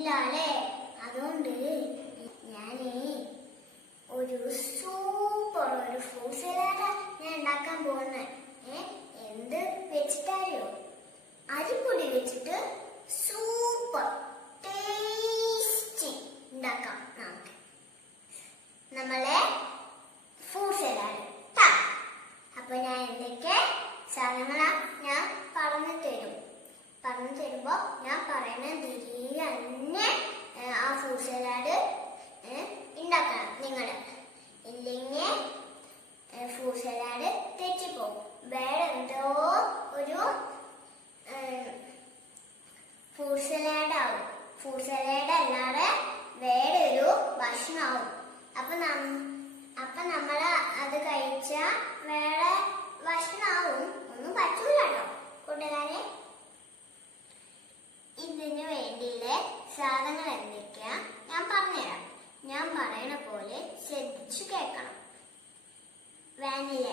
ഇല്ലാല്ലേ അതുകൊണ്ട് ഞാൻ ഒരു സൂപ്പർ ഒരു ഫ്രൂട്ട് സലാഡ ഞാൻ ഉണ്ടാക്കാൻ പോകുന്നത് എന്ത് വെച്ചിട്ടായോ അരിപ്പൊടി വെച്ചിട്ട് സൂപ്പർ ടേസ്റ്റി ഉണ്ടാക്കാം നമുക്ക്. ഫ്രൂട്ട് തെറ്റിപ്പോ വേറെ എന്തോ ഒരു ഫ്രൂട്ട് സലാഡ് ആവും ഫ്രൂട്ട് സലാഡ് അല്ലാതെ വേറെ ഒരു ഭക്ഷണമാവും. അപ്പൊ അപ്പൊ നമ്മൾ അത് കഴിച്ച വേറെ ഭക്ഷണമാവും. ഒന്നും പറ്റൂല കേട്ടോ കൂട്ടുകാരെ. ഇതിന് വേണ്ടിയില്ലേ സാധനങ്ങൾ എന്തൊക്കെയാ? ഞാൻ പറഞ്ഞുതരാം. ഞാൻ പറയണ പോലെ ശ്രദ്ധിച്ചു കേൾക്കണം. വാനില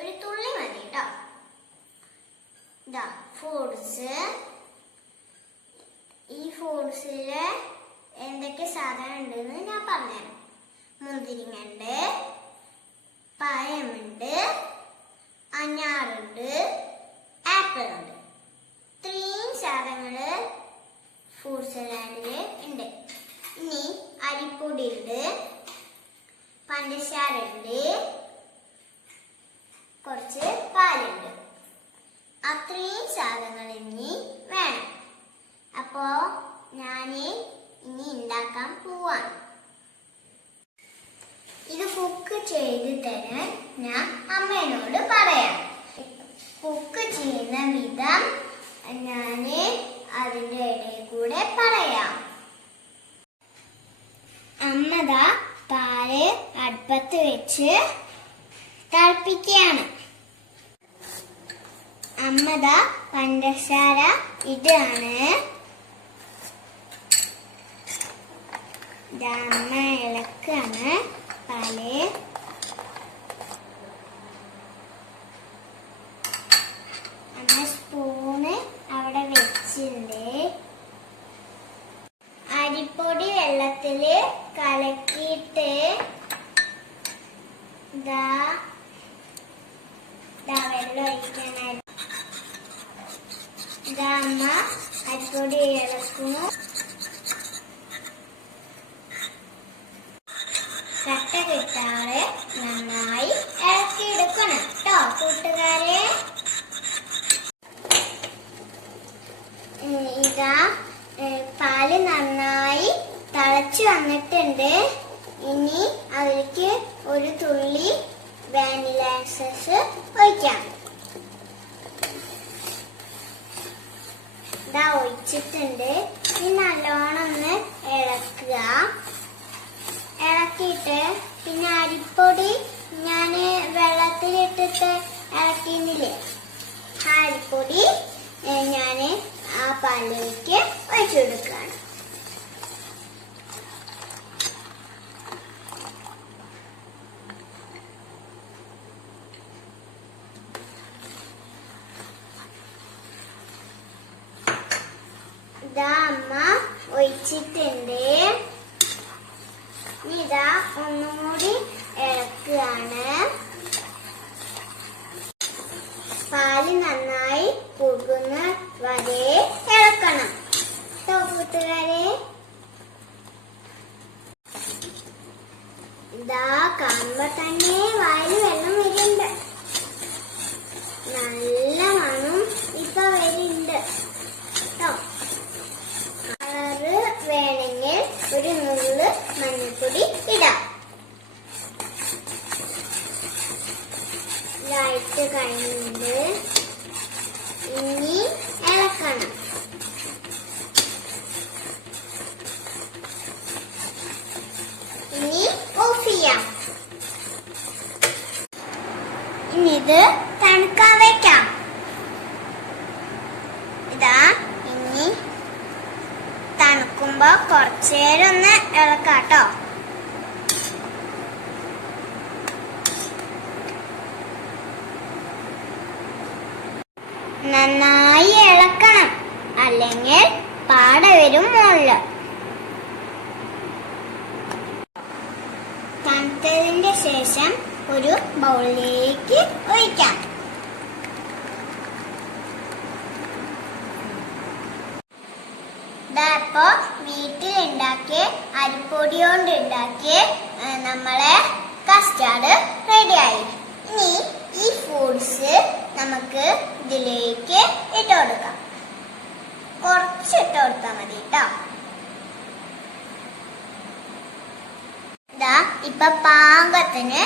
ഒരു തുള്ളി മതി കേട്ടോ ഇതാ ഫ്രൂട്ട്സ് ഈ ഫ്രൂട്ട്സിൽ എന്തൊക്കെ സാധനം ഉണ്ടെന്ന് ഞാൻ പറഞ്ഞുതരാം. മുന്തിരിങ്ങണ്ട് പഴമുണ്ട് അഞ്ഞാറുണ്ട് ആപ്പിൾ ഉണ്ട് ഇത്രയും സാധനങ്ങൾ ഫ്രൂട്ട്സ് സലാഡിൽ ഉണ്ട്. ഇനി അരിപ്പൊടി ഉണ്ട് പഞ്ചസാര ഉണ്ട് കുറച്ച് പാലുണ്ട്. അത്രയും സാധനങ്ങൾ ഇനി വേണം. അപ്പോ ഞാൻ ഇനി ഉണ്ടാക്കാൻ പോവാണ്. ഇത് കുക്ക് ചെയ്ത് തരാൻ ഞാൻ അമ്മേനോട് പറയാം. കുക്ക് ചെയ്യുന്ന വിധം ഞാൻ അതിന്റെ ഇടയിൽ കൂടെ പറയാം അമ്മതാ പാൽ അടുപ്പത്ത് വെച്ച് തിളപ്പിക്കുകയാണ്. അമ്മത പഞ്ചസാര ഇതാണ് ഇതാ അമ്മ ഇളക്കാണ് പാൽ. അമ്മ സ്പൂണ് അവിടെ വെച്ചിട്ടുണ്ട്. അരിപ്പൊടി വെള്ളത്തിൽ കലക്കിയിട്ട് ദാ ദാ വെള്ളം ഒഴിക്കാനായി ഇതാ അമ്മ അരിപ്പൊടി ഇളക്കുന്നു കട്ട കിട്ടാറ് നന്നായി ഇളക്കിയെടുക്കണം കേട്ടോ കൂട്ടുകാരെ ഉം, ഇതാ ഏ, പാൽ നന്നായി തിളച്ചു വന്നിട്ടുണ്ട് ഇനി അതിലേക്ക് ഒരു തുള്ളി വാനില എസൻസ് ഒഴിക്കാം ഇതാ ഒഴിച്ചിട്ടുണ്ട് ഇനി നല്ലോണം ഒന്ന് ഇളക്കുക. ഇളക്കിയിട്ട് പിന്നെ അരിപ്പൊടി ഞാൻ വെള്ളത്തിലിട്ടിട്ട് ഇളക്കിയിരുന്നില്ലേ? ആ അരിപ്പൊടി ഞാൻ ആ പാലിലേക്ക് ഒഴിച്ചു കൊടുക്കുകയാണ് ഇതാ അമ്മ ഒഴിച്ചിട്ടുണ്ട് ഇനി ഇതാ ഒന്നും കൂടി ഇളക്കുകയാണ് പാൽ നന്നായി പുകുന്ന വരെ ഇളക്കണം. കേട്ടോ കൂട്ടുകാരെ. ഇതാ കാണുമ്പോ തന്നെ വായിൽ വെള്ളം വരുന്നുണ്ട് നല്ല മണം ഇപ്പൊ വരുന്നുണ്ട് കേട്ടോ കളറ് വേണമെങ്കിൽ ഒരു നുള്ള് മഞ്ഞൾപ്പൊടി ഇടാം ഇതായിട്ട് കഴിഞ്ഞിട്ട് ഇനി ഇളക്കണം ഇനി ഓഫ് ചെയ്യാം ഇനി ഇത് തണുക്കാൻ വെക്കാം ഇതാ ഇനി തണുക്കുമ്പോ കുറച്ചേരം ഒന്ന് ഇളക്കാട്ടോ. നന്നായി ഇളക്കണം. അല്ലെങ്കിൽ പാട വരും മുകളിൽ. തണുത്തതിന്റെ ശേഷം ഒരു ബൗളിലേക്ക് ഒഴിക്കാം. ദാ വീട്ടിലുണ്ടാക്കിയ അരിപ്പൊടി കൊണ്ട് ഉണ്ടാക്കിയ നമ്മളെ കസ്റ്റാർഡ് റെഡിയായി ഇനി ഈ ഫ്രൂട്ട്സ് നമുക്ക് ഇതിലേക്ക് ഇട്ട് കൊടുക്കാം. കുറച്ച് ഇട്ട് കൊടുത്താൽ മതി കേട്ടോ ഇതാ ഇപ്പൊ പാകത്തിന്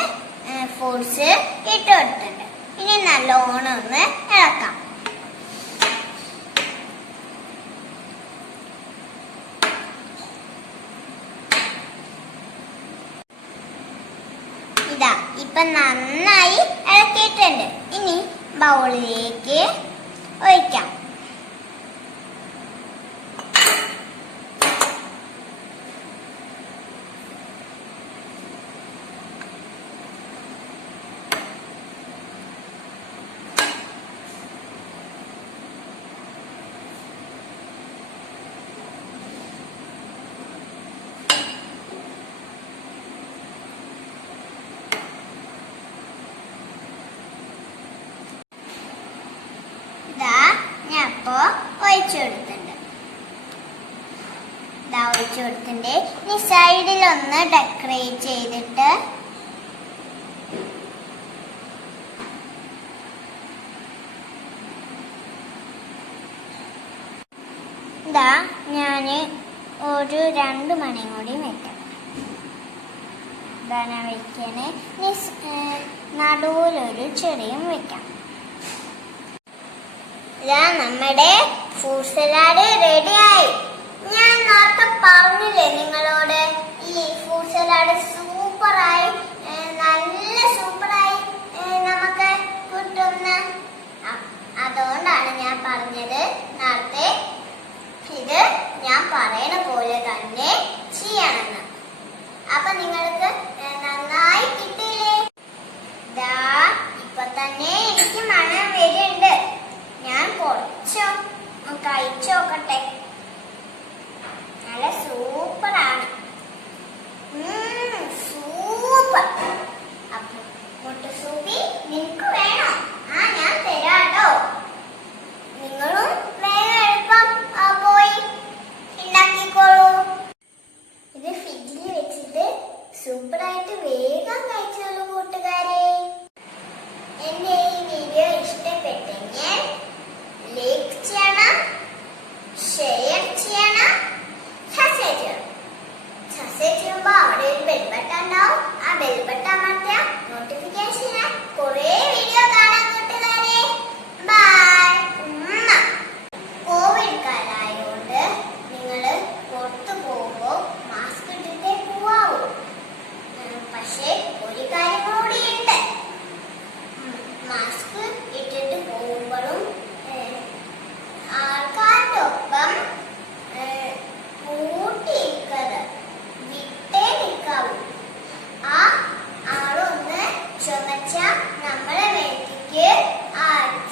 ഫ്രൂട്ട്സ് ഇട്ട് കൊടുത്തിട്ടുണ്ട്. ഇനി നല്ലോണം ഒന്ന് ഇളക്കാം ഇതാ ഇപ്പൊ നന്നായി ഇളക്കിയിട്ടുണ്ട്. ഇനി ബൗളിലേക്ക് ഒഴിക്കാം ഇതാ ഞാൻ അപ്പോ ഒഴിച്ചു കൊടുത്തിട്ടുണ്ട് ഇതാ ഒഴിച്ചു കൊടുത്തിട്ടുണ്ട് ഇനി സൈഡിൽ ഒന്ന് ഡെക്കറേറ്റ് ചെയ്തിട്ട് ഇതാ ഞാൻ ഒരു രണ്ട് മണിയും കൂടി വെക്കണം ഇതാ ഞാൻ വെക്കണേ. നടുവിലൊരു ചെറിയും വെക്കാം. ഇതാ നമ്മുടെ ഫ്രൂട്ട് റെഡിയായി ഞാൻ നേരത്തെ പറഞ്ഞില്ലേ നമ്മളെ വേദിക്ക് ആരും?